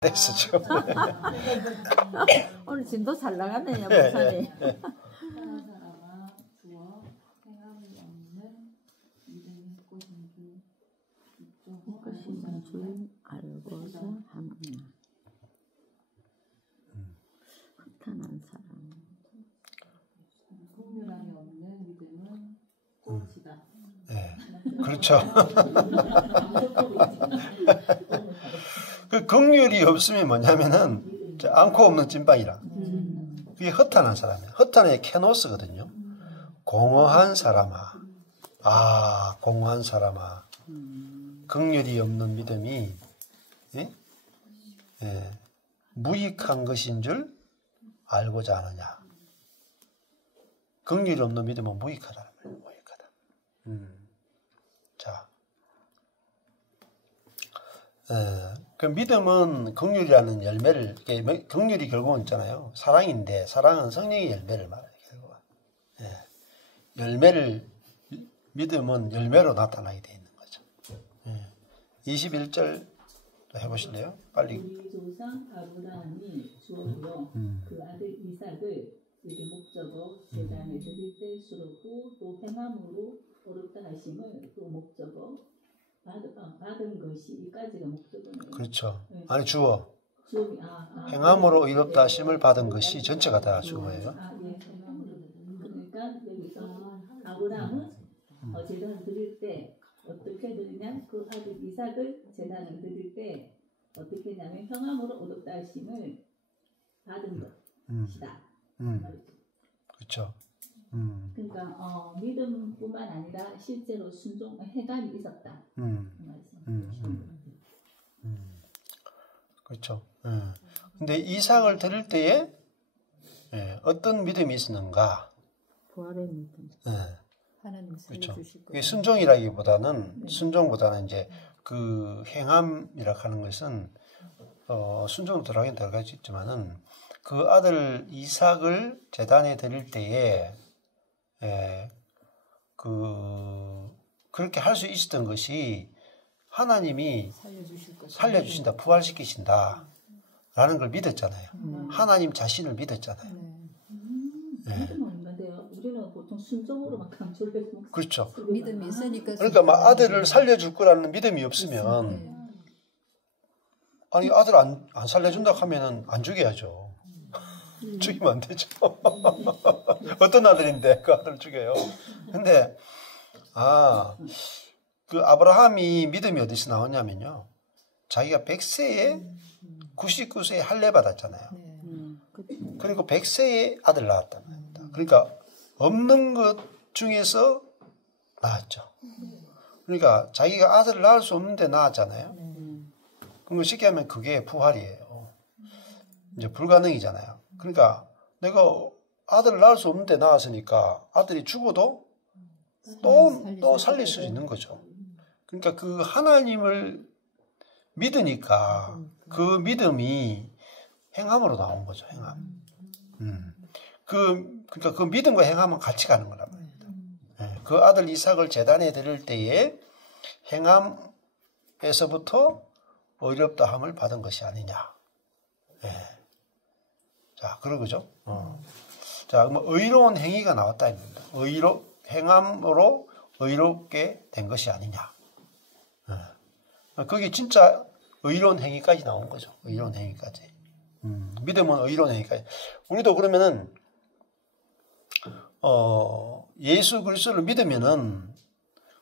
됐어 지금. 오늘 진도 잘 나갔네요, 목사님. 이것이는 줄 알고서 하느냐. 허탄한 사람. 긍휼함이 없는 믿음은 꽃이다. 네, 그렇죠. 그 긍휼이 없으면 뭐냐면은 않고 없는 찐빵이라. 그게 허탄한 사람이에요. 허탄의 케노스거든요. 공허한 사람아. 아, 공허한 사람아. 긍휼이 없는 믿음이 예? 예, 무익한 것인 줄 알고자 하느냐. 긍휼이 없는 믿음은 무익하다는 말이에요. 무익하다. 자, 그 믿음은 긍휼이라는 열매를, 긍휼이 결국은 있잖아요. 사랑인데 사랑은 성령의 열매를 말해요. 결국은. 예, 열매를 믿음은 열매로 나타나게 돼 있는 거죠. 21절 해보실래요? 빨리. 우리 조상 아브라함이 주었으로 그 아들 이삭을 그의 목적어 제단에 드릴 때 수록고 또 행함으로 어렵다 하심을 또 목적어 받은 것이 이까지가 목적어네요. 그렇죠. 아니 주어. 주어 행함으로 의롭다 하심을 받은 것이 전체가 다 주어예요. 예. 그러니까 여기서 아브라함은 제단을 드릴 때 어떻게 드리냐? 그 아들 이삭을 제단을 드릴 때 어떻게 하냐면 행함으로 얻었다 하심을 받은 것이다. 그렇죠. 그러니까 믿음뿐만 아니라 실제로 순종 해감이 있었다. 그렇죠. 근데 이삭을 드릴 때에 어떤 믿음이 있었는가? 부활의 믿음. 하나님 살려주실 거예요. 그렇죠. 순종이라기보다는 순종보다는 이제 그 행함이라 하는 것은 순종도 들어가긴 들어가겠지만은 그 아들 이삭을 제단에 드릴 때에 그렇게 할 수 있었던 것이 하나님이 살려주신다, 부활시키신다 라는 걸 믿었잖아요. 하나님 자신을 믿었잖아요. 우리는 보통 순종으로만 강조를 해서 그렇죠. 믿음이 있으니까. 그러니까 막 아들을 살려줄 거라는 믿음이 없으면 아니 아들 안 살려준다 하면은 안 죽여야죠. 죽이면 안 되죠. 어떤 아들인데 그 아들을 죽여요. 근데 그 아브라함이 믿음이 어디서 나왔냐면요. 자기가 100세에 99세에 할례 받았잖아요. 그리고 100세에 아들 낳았단 말입니다. 그러니까 없는 것 중에서 낳았죠. 그러니까 자기가 아들을 낳을 수 없는데 낳았잖아요. 그럼 쉽게 하면 그게 부활이에요. 이제 불가능이잖아요. 그러니까 내가 아들을 낳을 수 없는데 낳았으니까 아들이 죽어도 또 살릴 수 있는 거죠. 그러니까 그 하나님을 믿으니까 그 믿음이 행함으로 나온 거죠. 행함. 그러니까 그 믿음과 행함은 같이 가는 거란 말입니다. 그 아들 이삭을 제단에 드릴 때에 행함에서부터 의롭다함을 받은 것이 아니냐. 자, 그런 거죠. 자, 그럼 의로운 행위가 나왔다 입니다. 행함으로 의롭게 된 것이 아니냐. 그게 진짜 의로운 행위까지 나온 거죠. 의로운 행위까지. 믿음은 의로운 행위까지. 우리도 그러면은 예수 그리스도를 믿으면은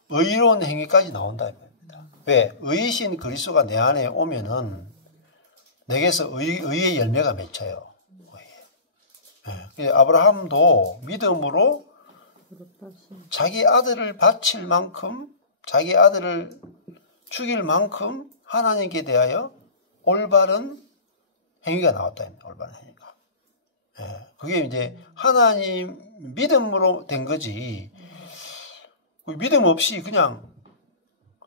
의로운 행위까지 나온다 입니다. 왜? 의이신 그리스도가 내 안에 오면은 내게서 의의 열매가 맺혀요. 아브라함도 믿음으로 자기 아들을 바칠 만큼, 자기 아들을 죽일 만큼 하나님께 대하여 올바른 행위가 나왔다. 올바른 행위가. 그게 이제 하나님 믿음으로 된 거지. 믿음 없이 그냥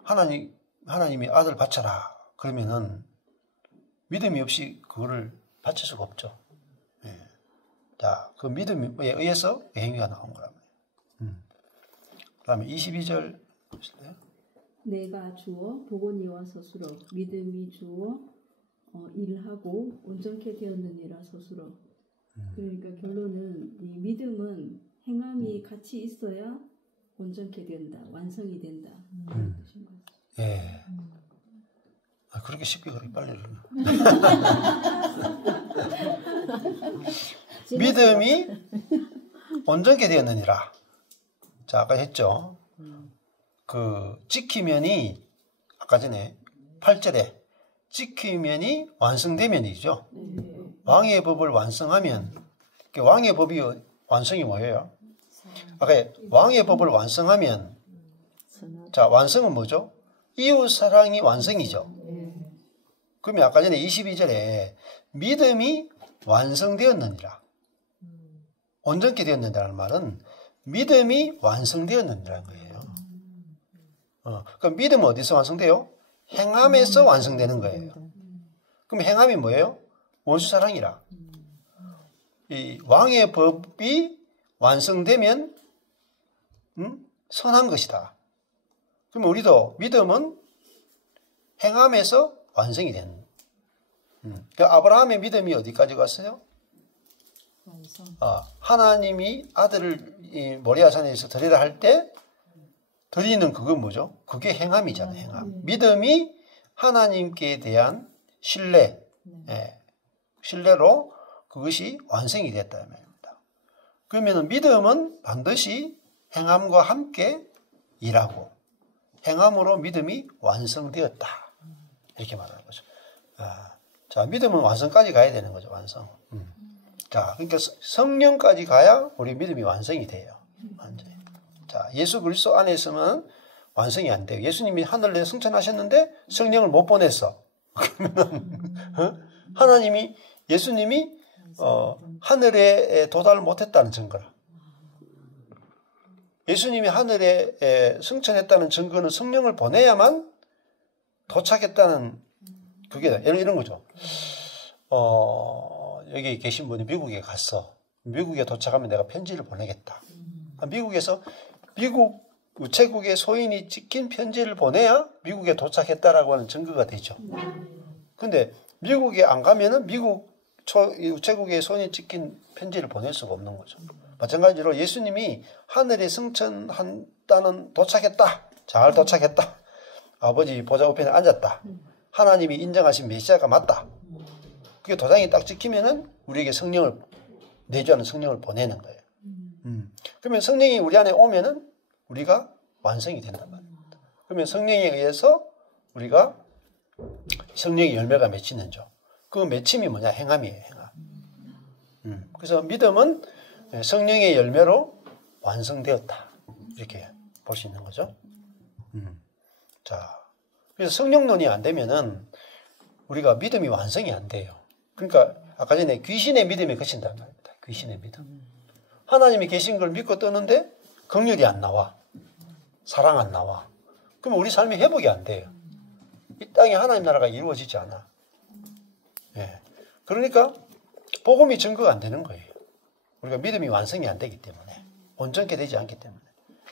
하나님이 아들 바쳐라. 그러면은 믿음이 없이 그거를 바칠 수가 없죠. 자, 그 믿음에 의해서 행위가 나온 거란 말이에요. 그 다음에 22절 보실래요? 내가 주어 복원이와 서술어 믿음이 주어 일하고 온전케 되었느니라 스스로. 그러니까 결론은 이 믿음은 행함이 같이 있어야 온전케 된다, 완성이 된다. 예. 그렇게 쉽게 그렇게 빨리 믿음이 온전케 되었느니라. 자, 아까 했죠. 그 지키면이 아까 전에 8절에 지키면이 완성되면이죠. 왕의 법을 완성하면, 왕의 법이 완성이 뭐예요? 아까 왕의 법을 완성하면, 자, 완성은 뭐죠? 이웃 사랑이 완성이죠. 그러면 아까 전에 22절에 믿음이 완성되었느니라. 온전케 되었느니라는 말은 믿음이 완성되었느니라는 거예요. 그럼 믿음은 어디서 완성돼요? 행함에서 완성되는 거예요. 그럼 행함이 뭐예요? 원수 사랑이라. 이 왕의 법이 완성되면 선한 것이다. 그럼 우리도 믿음은 행함에서 완성이 되는. 그러니까 아브라함의 믿음이 어디까지 갔어요? 하나님이 아들을 모리아산에서 드리라 할 때 드리는 그건 뭐죠? 그게 행함이잖아요. 행함. 믿음이 하나님께 대한 신뢰, 신뢰로 그것이 완성이 됐다 이 말입니다. 그러면 믿음은 반드시 행함과 함께 일하고 행함으로 믿음이 완성되었다. 이렇게 말하는 거죠. 자, 믿음은 완성까지 가야 되는 거죠. 완성. 자, 그러니까 성령까지 가야 우리 믿음이 완성이 돼요. 완전히. 자, 예수 그리스도 안에 있으면 완성이 안 돼요. 예수님이 하늘에 승천하셨는데 성령을 못 보냈어. 그러면 하나님이 예수님이 하늘에 도달을 못했다는 증거라. 예수님이 하늘에 승천했다는 증거는 성령을 보내야만 도착했다는 그게 이런 거죠. 여기 계신 분이 미국에 갔어. 미국에 도착하면 내가 편지를 보내겠다. 미국에서 미국 우체국의 소인이 찍힌 편지를 보내야 미국에 도착했다라고 하는 증거가 되죠. 근데 미국에 안 가면은 미국 우체국의 소인이 찍힌 편지를 보낼 수가 없는 거죠. 마찬가지로 예수님이 하늘에 승천한다는 도착했다. 잘 도착했다. 아버지 보좌 우편에 앉았다. 하나님이 인정하신 메시아가 맞다. 그게 도장이 딱 찍히면은 우리에게 성령을 내주하는 성령을 보내는 거예요. 그러면 성령이 우리 안에 오면은 우리가 완성이 된단 말입니다. 그러면 성령에 의해서 우리가 성령의 열매가 맺히는죠. 그 맺힘이 뭐냐? 행함이에요. 행함. 그래서 믿음은 성령의 열매로 완성되었다. 이렇게 볼 수 있는 거죠. 자, 그래서 성령론이 안 되면은 우리가 믿음이 완성이 안 돼요. 그러니까 아까 전에 귀신의 믿음에 그친다는 말입니다. 귀신의 믿음. 하나님이 계신 걸 믿고 떠는데 긍휼이 안 나와. 사랑 안 나와. 그러면 우리 삶이 회복이 안 돼요. 이 땅에 하나님 나라가 이루어지지 않아. 예. 그러니까 복음이 증거가 안 되는 거예요. 우리가 믿음이 완성이 안 되기 때문에. 온전케 되지 않기 때문에.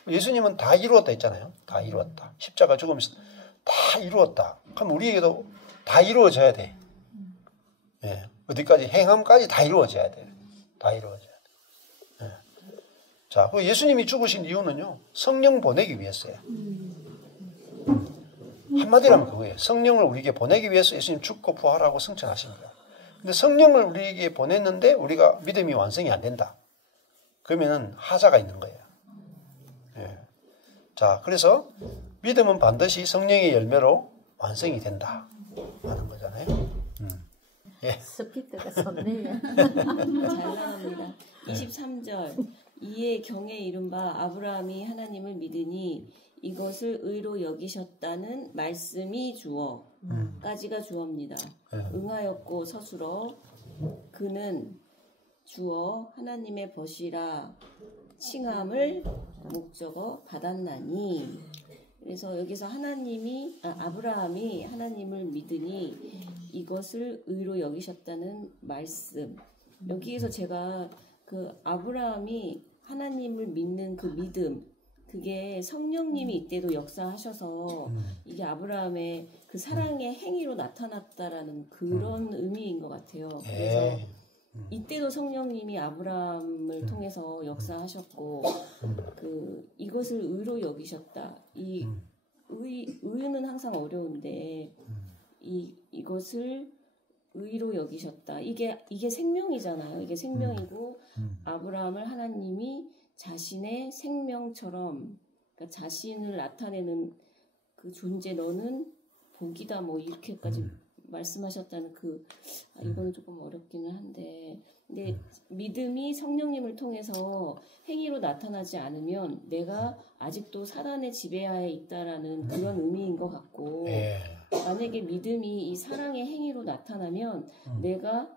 예수님은 다 이루었다 했잖아요. 다 이루었다. 십자가 죽으면서 다 이루었다. 그럼 우리에게도 다 이루어져야 돼. 예. 어디까지? 행함까지 다 이루어져야 돼. 다 이루어져야 돼. 예. 자, 그 예수님이 죽으신 이유는요. 성령 보내기 위해서예요. 한마디로 하면 그거예요. 성령을 우리에게 보내기 위해서 예수님 죽고 부활하고 승천하신 거예요. 근데 성령을 우리에게 보냈는데 우리가 믿음이 완성이 안 된다. 그러면은 하자가 있는 거예요. 예. 자, 그래서 믿음은 반드시 성령의 열매로 완성이 된다 하는 거잖아요. 예. 스피드가 좋네요. 잘 나갑니다. 23절 이에 경에 이른 바 아브라함이 하나님을 믿으니 이것을 의로 여기셨다는 말씀이 주어까지가 주어입니다. 응하였고 서술어 그는 주어 하나님의 벗이라 칭함을 목적어 받았나니. 그래서 여기서 아브라함이 하나님을 믿으니 이것을 의로 여기셨다는 말씀. 여기에서 제가 그 아브라함이 하나님을 믿는 그 믿음, 그게 성령님이 이때도 역사하셔서 이게 아브라함의 그 사랑의 행위로 나타났다라는 그런 의미인 것 같아요. 그래서 이때도 성령님이 아브라함을 통해서 역사하셨고 이것을 의로 여기셨다. 이 의는 항상 어려운데 이것을 의로 여기셨다. 이게 생명이잖아요. 이게 생명이고 아브라함을 하나님이 자신의 생명처럼, 그러니까 자신을 나타내는 그 존재, 너는 복이다, 뭐 이렇게까지 말씀하셨다는 이거는 조금 어렵기는 한데, 근데 믿음이 성령님을 통해서 행위로 나타나지 않으면 내가 아직도 사단의 지배하에 있다라는 그런 의미인 것 같고, 만약에 믿음이 이 사랑의 행위로 나타나면 내가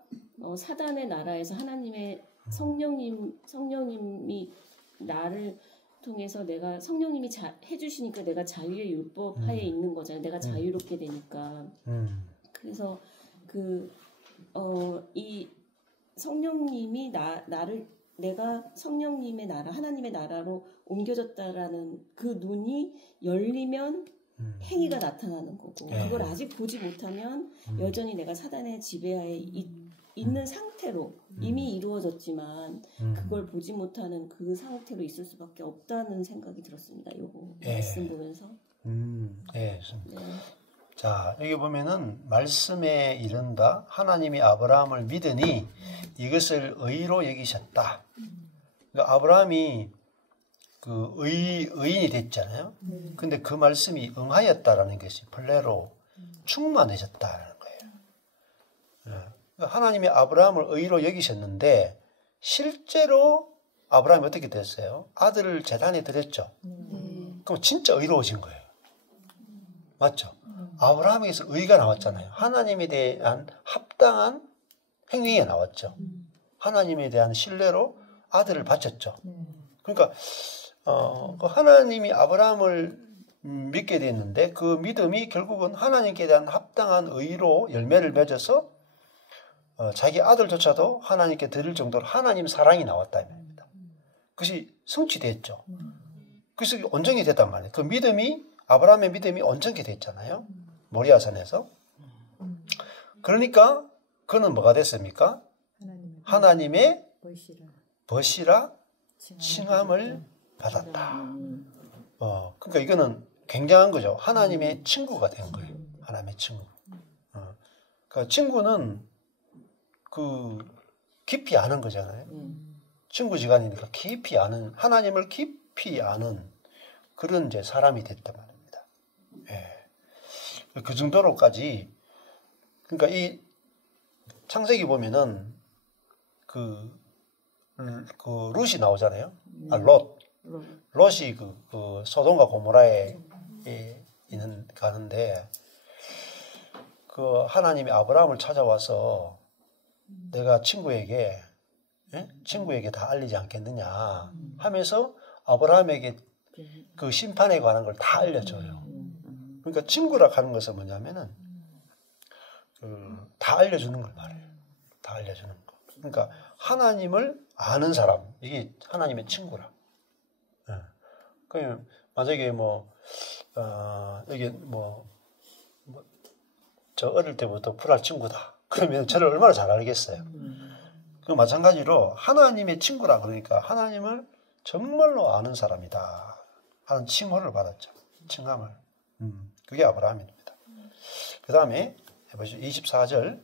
사단의 나라에서 하나님의 성령님이 나를 통해서 내가 성령님이 해주시니까 내가 자유의 율법 하에 있는 거잖아요. 내가 자유롭게 되니까. 그래서 이 성령님이 내가 성령님의 나라, 하나님의 나라로 옮겨졌다라는 그 눈이 열리면 행위가 나타나는 거고, 그걸 아직 보지 못하면 여전히 내가 사단의 지배하에 있는 상태로 이미 이루어졌지만 그걸 보지 못하는 그 상태로 있을 수밖에 없다는 생각이 들었습니다. 요거 말씀 보면서. 네. 자, 여기 보면은 말씀에 이른다. 하나님이 아브라함을 믿으니 이것을 의로 여기셨다. 그러니까 아브라함이 의인이 됐잖아요. 근데 그 말씀이 응하였다라는 것이 플레로 충만해졌다라는 거예요. 하나님이 아브라함을 의로 여기셨는데 실제로 아브라함이 어떻게 됐어요? 아들을 제단에 드렸죠. 그럼 진짜 의로워진 거예요. 맞죠? 아브라함에게서 의가 나왔잖아요. 하나님에 대한 합당한 행위가 나왔죠. 하나님에 대한 신뢰로 아들을 바쳤죠. 그러니까 하나님이 아브라함을 믿게 됐는데 그 믿음이 결국은 하나님께 대한 합당한 의로 열매를 맺어서 자기 아들조차도 하나님께 드릴 정도로 하나님 사랑이 나왔다 이 말입니다. 그것이 성취됐죠. 그래서 온전히 됐단 말이에요. 그 믿음이 아브라함의 믿음이 온전히 됐잖아요. 모리아산에서. 그러니까 그는 뭐가 됐습니까? 하나님의 벗이라 칭함을 받았다. 그러니까 이거는 굉장한 거죠. 하나님의 친구가 된 거예요. 하나님의 친구. 그러니까 친구는 깊이 아는 거잖아요. 친구지간이니까 깊이 아는, 하나님을 깊이 아는 그런 이제 사람이 됐단 말입니다. 그 정도로까지, 그러니까 이 창세기 보면은 롯이 나오잖아요. 롯이 소돔과 고모라에 가는데 하나님이 아브라함을 찾아와서 내가 친구에게 다 알리지 않겠느냐 하면서 아브라함에게 그 심판에 관한 걸 다 알려줘요. 그러니까 친구라 하는 것은 뭐냐면은 다 알려주는 걸 말해요. 다 알려주는 거. 그러니까 하나님을 아는 사람, 이게 하나님의 친구라. 그러니까 만약에 저 어릴 때부터 불알 친구다. 그러면 저를 얼마나 잘 알겠어요. 그 마찬가지로 하나님의 친구라 그러니까 하나님을 정말로 아는 사람이다 하는 칭호를 받았죠. 칭함을. 그게 아브라함입니다. 그 다음에 해보시죠. 24절.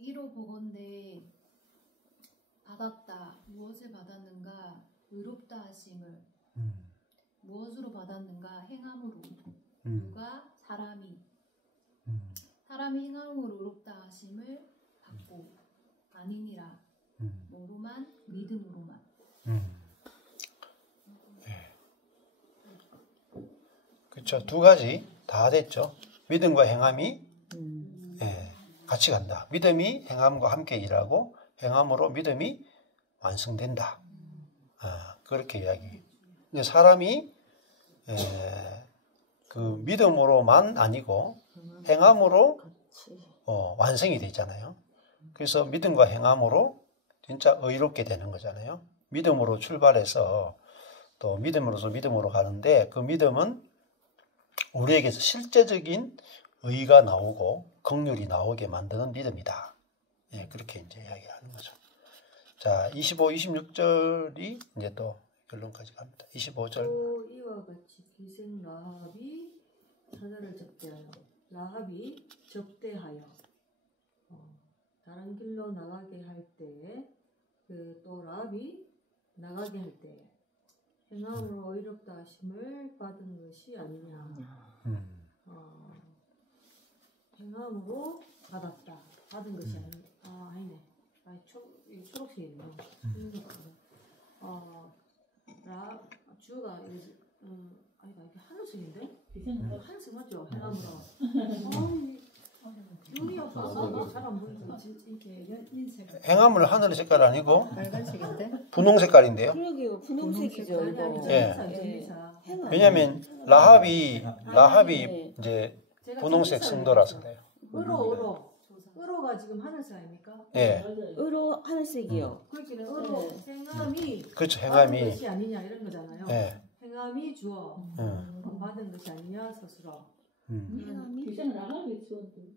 이로 보건대 받았다. 무엇을 받았는가? 의롭다 하심을. 무엇으로 받았는가? 행함으로. 누가? 사람이 행함으로 의롭다 하심을 받고 아니니라. 뭐로만? 믿음으로만. 그렇죠. 두 가지 다 됐죠. 믿음과 행함이 같이 간다. 믿음이 행함과 함께 일하고 행함으로 믿음이 완성된다. 그렇게 이야기. 근데 사람이 그 믿음으로만 아니고 행함으로 완성이 되잖아요. 그래서 믿음과 행함으로 진짜 의롭게 되는 거잖아요. 믿음으로 출발해서 또 믿음으로서 믿음으로 가는데 그 믿음은 우리에게서 실제적인 의가 나오고 긍휼이 나오게 만드는 믿음이다. 예, 그렇게 이제 이야기하는 거죠. 자, 25, 26절이 이제 또 결론까지 갑니다. 25절. 또 이와 같이 기생 라합이 사자를 접대하여 라합이 접대하여 다른 길로 나가게 할 때에 또 라합이 나가게 할 때에 행함으로 의롭다 하심을 받은 것이 아니냐. 행함으로 받은 것이 아니네. 초록색이네요. 주가 이게 하늘색인데? 하늘색 맞죠? 행함으로. 눈이 없어서 잘 안 보이죠. 행함을 하늘 색깔 아니고 빨간색인데? 분홍 색깔인데요. 그러게요. 분홍색이죠. 이거. 예. 왜냐하면 라합이 이제 분홍색 성도라서 그래요. 의로가 지금 하늘색 아닙니까? 예. 의로 하늘색이요. 그렇기는 의로 행함이 그렇죠. 받은 행함이 것이 아니냐 이런 거잖아요. 예. 행함이 주어 받은 것이 아니냐 스스로. 기생 라합이 주어도.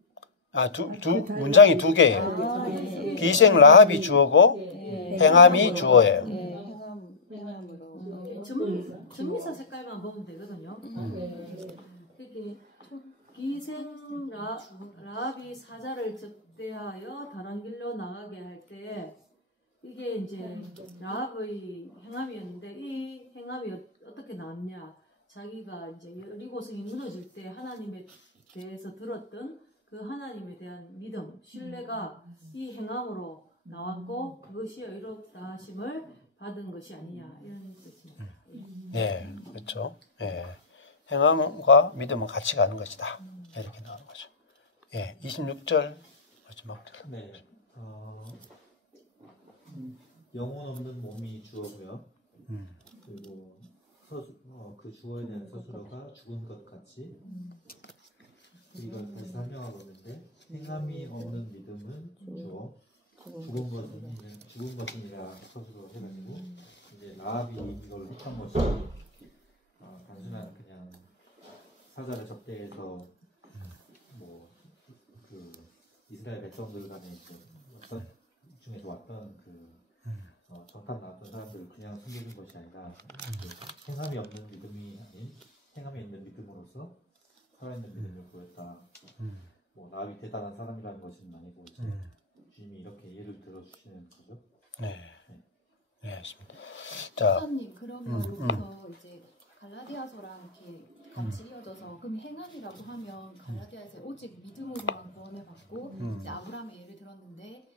문장이 두 개예요. 기생 라합이 주어고 행함이 주어예요. 전미사 색깔만 보면 되거든요. 이렇게 기생 라합이 사자를 접대하여 다른 길로 나가게 할 때 이게 이제 라합의 행함이었는데 이 행함이 어떻게 나왔냐? 자기가 이제 여리고성이 무너질 때 하나님에 대해서 들었던 그 하나님에 대한 믿음, 신뢰가 이 행함으로 나왔고 그것이 의롭다 하심을 받은 것이 아니냐 이런 뜻입니다. 예, 그렇죠. 예, 행함과 믿음은 같이 가는 것이다. 이렇게 나오는 거죠. 예, 26절 마지막. 네, 영혼 없는 몸이 주어고요. 그리고 그 주어에 대한 서술어가 죽은 것 같이. 이걸 다시 설명하고 있는데 행함이 없는 믿음은 주어, 죽은 것이니라 서술어 해가지고 이제 라합이 이걸 했던 것이 단순한 그냥 사자를 접대해서 뭐 그 이스라엘 백성들 간에 어떤 중에서 왔던 그 정탐 나왔던 사람들을 그냥 숨겨준 것이 아니라 행함이 없는 믿음이 아닌 행함이 있는 믿음으로서 살아있는 믿음을 보였다. 뭐 라합이 대단한 사람이라는 것은 아니고 이제 주님이 이렇게 예를 들어주시는 거죠. 네, 네, 알겠습니다. 자, 목사님 그러면 여기서 이제 갈라디아서랑 이렇게 같이 이어져서 그럼 행함이라고 하면 갈라디아에서 오직 믿음으로만 구원을 받고 이제 아브라함의 예를 들었는데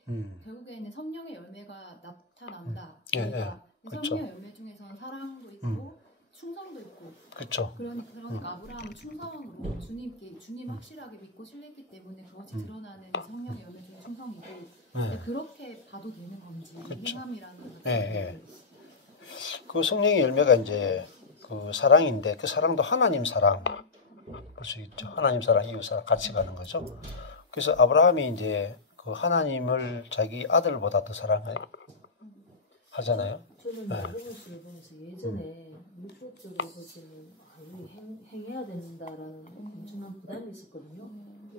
결국에는 성령의 열매가 나타난다. 그러니까 성령의 열매 중에서는 사랑도 있고 충성도 있고. 그렇죠. 그러니까 아브라함은 충성으로 주님 확실하게 믿고 신뢰했기 때문에 그것이 드러나는 성령의 열매 중에 충성이고. 그렇게 봐도 되는 건지 그렇죠. 행함이라는. 네. 그 성령의 열매가 이제 그 사랑인데 그 사랑도 하나님 사랑 볼 수 있죠. 하나님 사랑, 이웃 사랑 같이 가는 거죠. 그래서 아브라함이 이제 그 하나님을 자기 아들보다 더 사랑하잖아요. 저는 로마서를 보면서 예전에 물질적으로 보시면 행해야 된다라는 엄청난 부담이 있었거든요.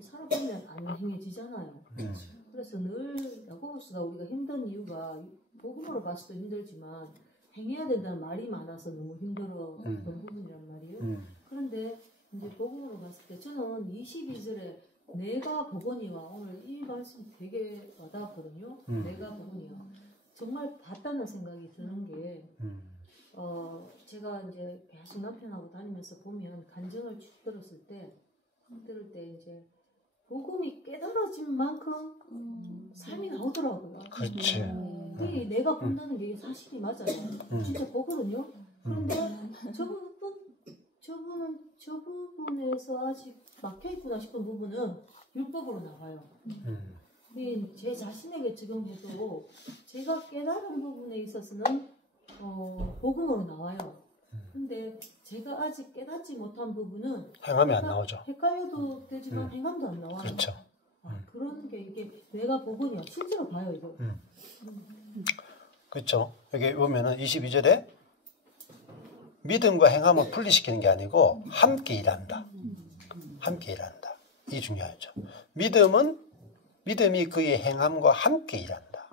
살아보면 안 행해지잖아요. 그래서 늘 야고보스가 우리가 힘든 이유가 복음으로 봤을 때 힘들지만 행해야 된다는 말이 많아서 너무 힘들었던 부분이란 말이에요. 그런데 이제 복음으로 봤을 때 저는 22절에 내가 보거니와 오늘 이 말씀 되게 와닿았거든요. 내가 보거니와 정말 봤다는 생각이 드는 게 제가 이제 계속 남편하고 다니면서 보면 간증을 쭉 들을 때 이제 복음이 깨달아진 만큼 삶이 나오더라고요. 그렇지. 내가 본다는 게 사실이 맞아요. 진짜 보거든요. 그런데 저 부분에서 아직 막혀있구나 싶은 부분은 율법으로 나와요. 제 자신에게 지금 해도 제가 깨달은 부분에 있어서는 복음으로 나와요. 근데 제가 아직 깨닫지 못한 부분은 행함이 안 나오죠. 헷갈려도 되지만 행함도 안 나와요. 그렇죠. 그런 게 이게 내가 복음이야. 실제로 봐요 이거. 그렇죠? 여기 보면은 22절에 믿음과 행함을 분리시키는 게 아니고 함께 일한다. 함께 일한다. 이게 중요하죠. 믿음이 그의 행함과 함께 일한다.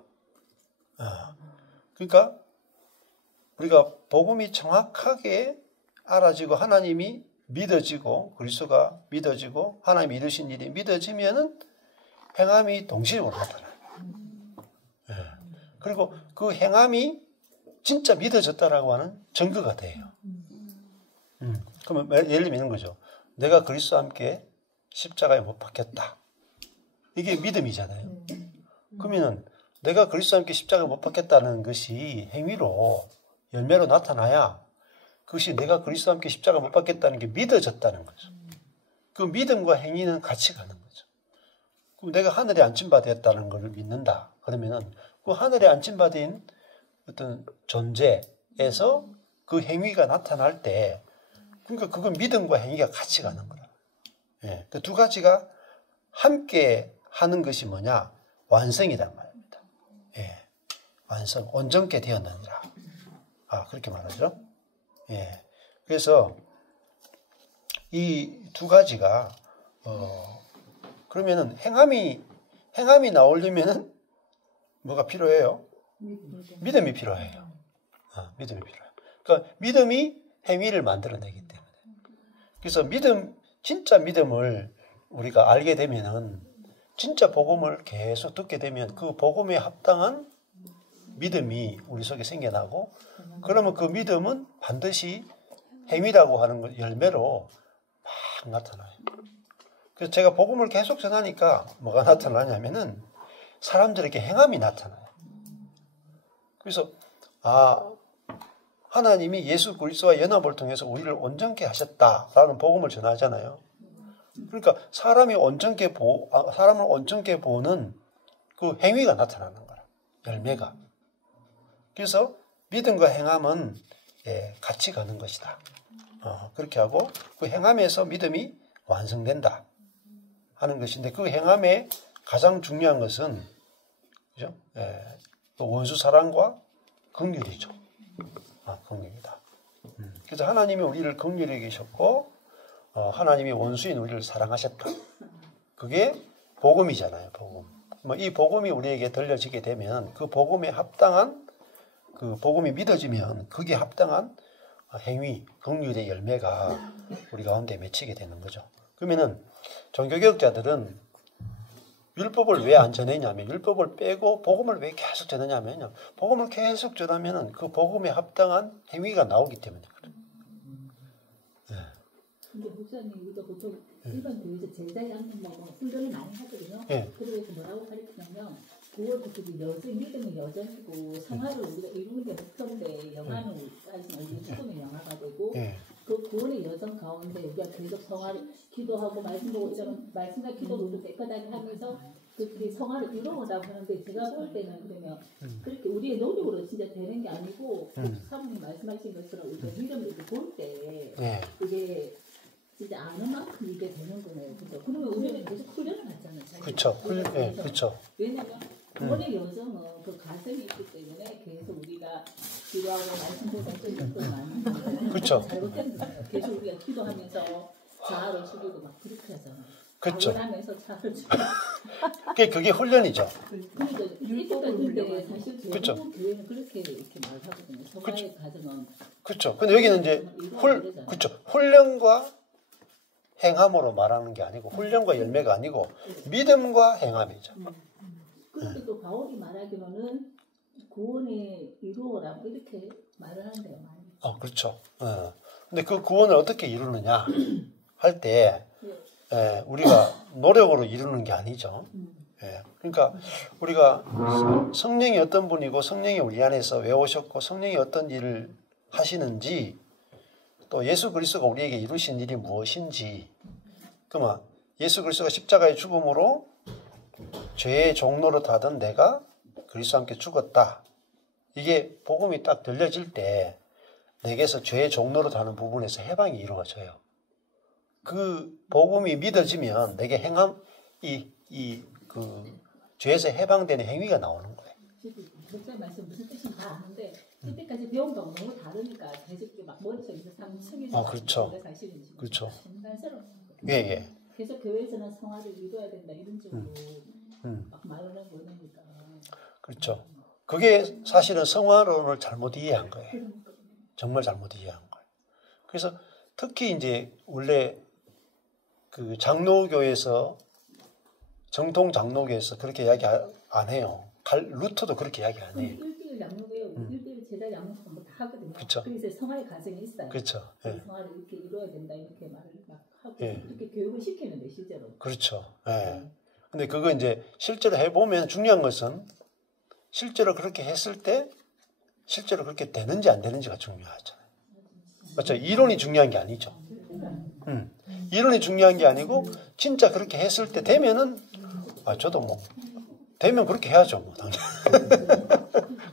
그러니까 우리가 복음이 정확하게 알아지고 하나님이 믿어지고 그리스도가 믿어지고 하나님이 이루신 일이 믿어지면은 행함이 동시적으로 나타나요. 그리고 그 행함이 진짜 믿어졌다라고 하는 증거가 돼요. 그러면 예를 들면 이런 거죠. 내가 그리스도와 함께 십자가에 못 박혔다. 이게 믿음이잖아요. 그러면은 내가 그리스도와 함께 십자가에 못 박혔다는 것이 행위로 열매로 나타나야 그것이 내가 그리스도와 함께 십자가에 못 박혔다는 게 믿어졌다는 거죠. 그 믿음과 행위는 같이 가는 거죠. 그럼 내가 하늘에 안침받았다는 걸 믿는다. 그러면은 그 하늘에 안침받은 어떤 존재에서 그 행위가 나타날 때, 그러니까 그건 믿음과 행위가 같이 가는 거다. 예, 그 두 가지가 함께 하는 것이 뭐냐? 완성이란 말입니다. 예, 완성, 온전케 되었느니라. 그렇게 말하죠. 예, 그래서 이 두 가지가 그러면은 행함이 나오려면은 뭐가 필요해요? 믿음이 필요해요. 믿음이 필요해요. 그러니까 믿음이 행위를 만들어내기 때문에. 그래서 진짜 믿음을 우리가 알게 되면은, 진짜 복음을 계속 듣게 되면 그 복음에 합당한 믿음이 우리 속에 생겨나고, 그러면 그 믿음은 반드시 행위라고 하는 것, 열매로 막 나타나요. 그래서 제가 복음을 계속 전하니까 뭐가 나타나냐면은 사람들에게 행함이 나타나요. 그래서 하나님이 예수 그리스도와 연합을 통해서 우리를 온전케 하셨다라는 복음을 전하잖아요. 그러니까 사람을 온전케 보는 그 행위가 나타나는 거라. 열매가. 그래서 믿음과 행함은 같이 가는 것이다. 그렇게 하고 그 행함에서 믿음이 완성된다 하는 것인데, 그 행함의 가장 중요한 것은 그죠? 또 원수 사랑과 긍휼이죠. 긍휼이다. 그래서 하나님이 우리를 긍휼히 계셨고 하나님이 원수인 우리를 사랑하셨다. 그게 복음이잖아요. 복음. 이 복음이 우리에게 들려지게 되면 그 복음에 합당한, 그 복음이 믿어지면 거기에 합당한 행위, 긍휼의 열매가 우리 가운데 맺히게 되는 거죠. 그러면은 종교개혁자들은 율법을 왜 안 전했냐면, 율법을 빼고 복음을 왜 계속 전하냐면요, 복음을 계속 전하면은 그 복음에 합당한 행위가 나오기 때문에 그래요. 근데 목사님, 우리가 보통 일반 교회에서 제자 양육하고 훈련을 많이 하거든요. 그래서 뭐라고 가르치냐면, 구원부터 믿음은 여전이고 성화를 우리가 이루는 게 목표인데, 영화는 따지면 우리 죽음의 영화가 되고, 그 구원의 여정 가운데 우리가 계속 성화를 기도하고 말씀 보고 이런 말씀과 기도로 깨끗하게 하면서 그 성화를 이루어가고 하는데, 제가 볼 때는 그러면 그렇게 우리의 노력으로 진짜 되는 게 아니고, 사모님 말씀하신 것처럼 우리가 믿음을 볼 때 그게 진짜 아는 만큼 이게 되는 거네요. 그죠? 그러면 우리는 계속 훈련을 하잖아요. 그렇죠. 그렇죠. 왜냐면 구원의 여정은 그 과정이 있기 때문에 계속 우리가 기도하고 말씀보다 또 많이 그렇죠. 잘못된 거예요. 계속 우리가 기도하면서 자아를 죽이고 막 그렇게 하잖아요. 그렇죠. 하면서 자아를 죽이고. 그게 훈련이죠. 그러니까 이때까지인데 사실 그렇죠. 교회는 그렇게 이렇게 말하거든요. 성화의 과정은. 그렇죠. 근데 여기는 이제 훈련과 행함으로 말하는 게 아니고, 훈련과 열매가 아니고 믿음과 행함이죠. 그런데 또 바울이 말하기로는 구원에 이루어라고 이렇게 말을 한대요. 그렇죠. 근데 그 구원을 어떻게 이루느냐 할 때 우리가 노력으로 이루는 게 아니죠. 그러니까 우리가 성령이 어떤 분이고 성령이 우리 안에서 왜 오셨고 성령이 어떤 일을 하시는지, 또 예수 그리스도가 우리에게 이루신 일이 무엇인지, 그러면 예수 그리스도가 십자가의 죽음으로 죄의 종로로 타던 내가 그리스도와 함께 죽었다. 이게 복음이 딱 들려질 때 내게서 죄의 종로로 타는 부분에서 해방이 이루어져요. 그 복음이 믿어지면 내게 행함, 그 죄에서 해방되는 행위가 나오는 거예요. 목사님 말씀 무슨 뜻인지 다 아는데 이때까지 배운 거하고 너무 다르니까 계속 막 머릿속에서 상승이 그렇죠. 사실인지 그렇죠. 정말 새로운 예. 그래서 교회에서는 성화를 이루어야 된다 이런 쪽으로 막 말을 보내니까 그렇죠. 그게 사실은 성화론을 잘못 이해한 거예요. 정말 잘못 이해한 거예요. 그래서 특히 이제 원래 그 장로교에서 정통 장로교에서 그렇게 이야기 안 해요. 루터도 그렇게 이야기 안 해요. 1대1 양육이에요. 1대1 제자 양육 뭐 다 하거든요. 그쵸. 그래서 성화의 과정이 있어요. 그렇죠. 예. 성화를 이렇게 이루어야 된다 이렇게 말을 막 하고 예. 이렇게 교육을 시키는데 실제로. 그렇죠. 예. 근데 그거 이제 실제로 해보면 중요한 것은 실제로 그렇게 했을 때 실제로 그렇게 되는지 안 되는지가 중요하잖아요. 맞죠? 이론이 중요한 게 아니죠. 이론이 중요한 게 아니고 진짜 그렇게 했을 때 되면은 저도 뭐 되면 그렇게 해야죠. 뭐 당연히.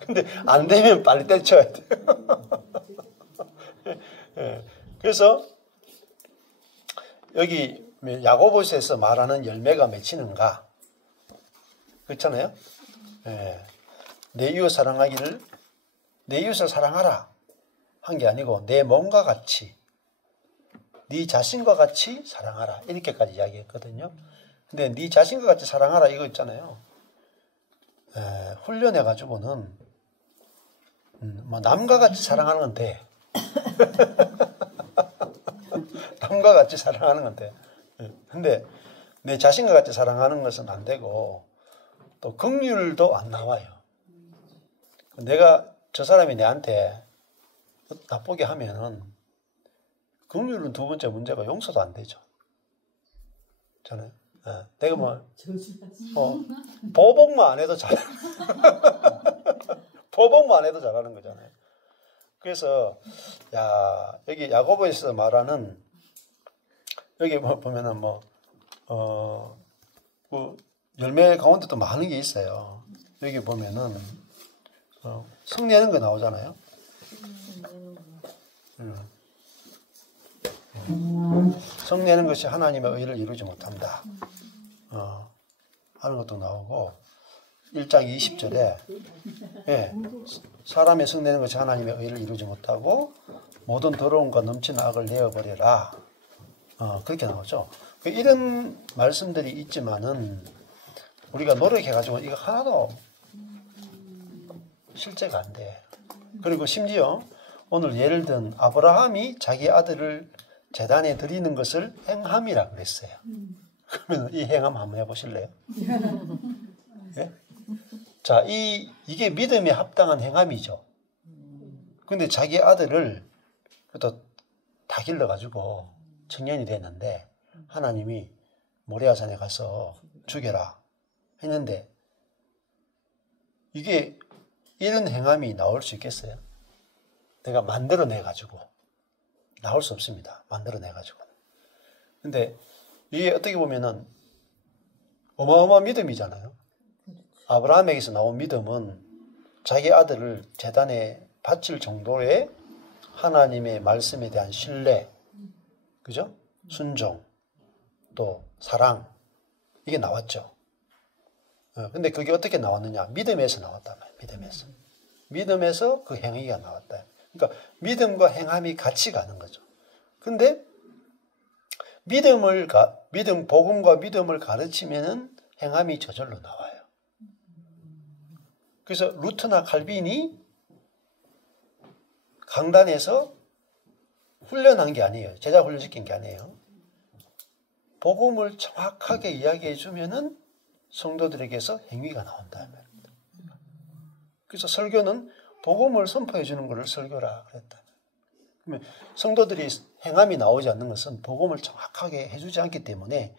근데 안 되면 빨리 때려쳐야 돼요. 예. 그래서 여기 야고보서에서 말하는 열매가 맺히는가 그렇잖아요. 예. 내 이웃 사랑하기를 내 이웃을 사랑하라 한 게 아니고 내 몸과 같이 네 자신과 같이 사랑하라 이렇게까지 이야기했거든요. 근데 네 자신과 같이 사랑하라 이거 있잖아요. 훈련해 가지고는 뭐 남과 같이 사랑하는 건 돼. 남과 같이 사랑하는 건 돼. 근데 내 자신과 같이 사랑하는 것은 안 되고 또 긍휼도 안 나와요. 내가 저 사람이 내한테 나쁘게 하면은 긍휼은 두 번째 문제가 용서도 안 되죠. 저는 내가 뭐 보복만 안 해도 보복만 안 해도 잘하는 거잖아요. 그래서 여기 야고보에서 말하는 여기 보면은 그 열매 가운데도 많은 게 있어요. 여기 보면은 성내는 거 나오잖아요. 성내는 것이 하나님의 의를 이루지 못한다. 하는 것도 나오고 1장 20절에 사람의 성내는 것이 하나님의 의를 이루지 못하고 모든 더러움과 넘치는 악을 내어버려라. 그렇게 나오죠. 이런 말씀들이 있지만은 우리가 노력해가지고 이거 하나도 실제가 안 돼. 그리고 심지어 오늘 예를 든 아브라함이 자기 아들을 제단에 드리는 것을 행함이라 그랬어요. 그러면 이 행함 한번 해보실래요? 네? 자, 이게 믿음에 합당한 행함이죠. 근데 자기 아들을 또 다 길러가지고 청년이 됐는데 하나님이 모리아산에 가서 죽여라 했는데 이게 이런 행함이 나올 수 있겠어요? 내가 만들어내가지고 나올 수 없습니다. 만들어내가지고. 근데 이게 어떻게 보면은 어마어마한 믿음이잖아요. 아브라함에게서 나온 믿음은 자기 아들을 제단에 바칠 정도의 하나님의 말씀에 대한 신뢰, 그죠? 순종, 또 사랑, 이게 나왔죠. 근데 그게 어떻게 나왔느냐? 믿음에서 나왔단 말이에요. 믿음에서 그 행위가 나왔다. 그러니까 믿음과 행함이 같이 가는 거죠. 근데 복음과 믿음을 가르치면은 행함이 저절로 나와요. 그래서 루터나 칼빈이 강단에서 훈련한 게 아니에요. 제자 훈련시킨 게 아니에요. 복음을 정확하게 이야기해 주면은 성도들에게서 행위가 나온다. 그래서 설교는 복음을 선포해 주는 것을 설교라 그랬다. 그러면 성도들이 행함이 나오지 않는 것은 복음을 정확하게 해주지 않기 때문에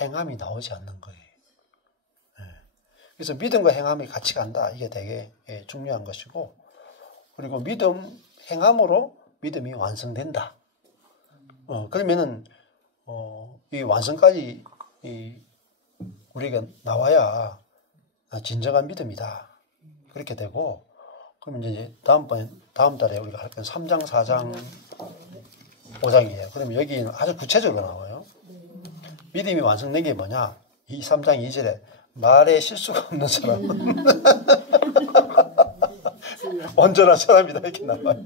행함이 나오지 않는 거예요. 그래서 믿음과 행함이 같이 간다. 이게 되게 중요한 것이고, 그리고 행함으로 믿음이 완성된다. 그러면은 이 완성까지 우리가 나와야 진정한 믿음이다. 그렇게 되고, 그럼 이제 다음 달에 우리가 할 건 3장, 4장, 5장이에요. 그러면 여기는 아주 구체적으로 나와요. 믿음이 완성된 게 뭐냐? 이 3장 2절에 말에 실수가 없는 사람. 온전한 사람이다 이렇게 나와요.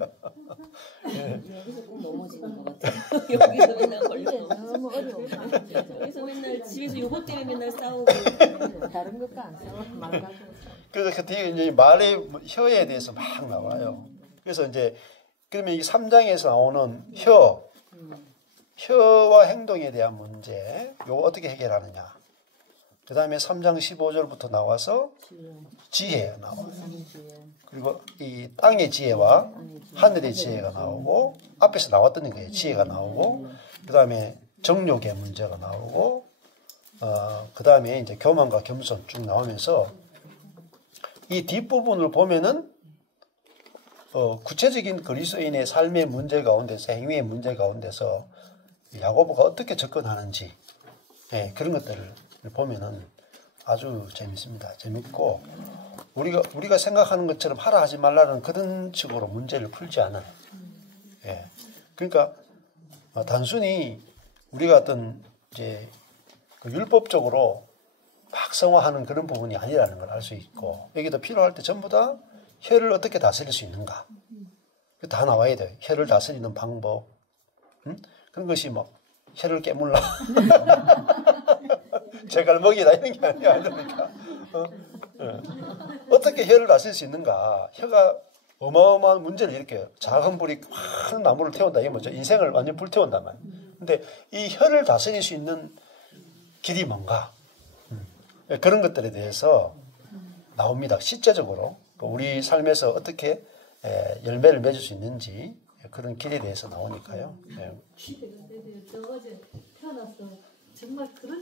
여기서 꼭 넘어지는 것 같아요. 여기서 맨날 걸려. 너무 어려워. 여기서 맨날 집에서 요것 때문에 맨날 싸우고. 다른 것도 안 싸워. 말 가지고. 그래서 그 뒤에 이제 말의 혀에 대해서 막 나와요. 그래서 이제 그러면 이 3장에서 나오는 혀와 행동에 대한 문제, 이거 어떻게 해결하느냐. 그 다음에 3장 15절부터 나와서 지혜가 나와요. 그리고 이 땅의 지혜와 하늘의 지혜가 나오고, 앞에서 나왔던 게 지혜가 나오고, 그 다음에 정욕의 문제가 나오고, 그 다음에 이제 교만과 겸손 쭉 나오면서 이 뒷부분을 보면은 구체적인 그리스도인의 삶의 문제 가운데서, 행위의 문제 가운데서 야고보가 어떻게 접근하는지, 예, 그런 것들을 보면은 아주 재밌습니다. 재밌고, 우리가 생각하는 것처럼 하라 하지 말라는 그런 식으로 문제를 풀지 않아요. 예. 그러니까 단순히 우리가 어떤 이제 그 율법적으로 막 성화하는 그런 부분이 아니라는 걸 알 수 있고, 여기도 필요할 때 전부 다 혀를 어떻게 다스릴 수 있는가, 다 나와야 돼요. 혀를 다스리는 방법, 그런 것이 막 혀를 깨물라, 제갈 먹이다 이런 게 아니니까 어떻게 혀를 다스릴 수 있는가. 혀가 어마어마한 문제를 일으켜요. 작은 불이 큰 나무를 태운다, 이게 뭐죠? 인생을 완전 불태운단 말이에요. 근데 이 혀를 다스릴 수 있는 길이 뭔가, 그런 것들에 대해서 나옵니다. 실제적으로 우리 삶에서 어떻게 열매를 맺을 수 있는지, 그런 길에 대해서 나오니까요. 어제 태어나서 정말 그런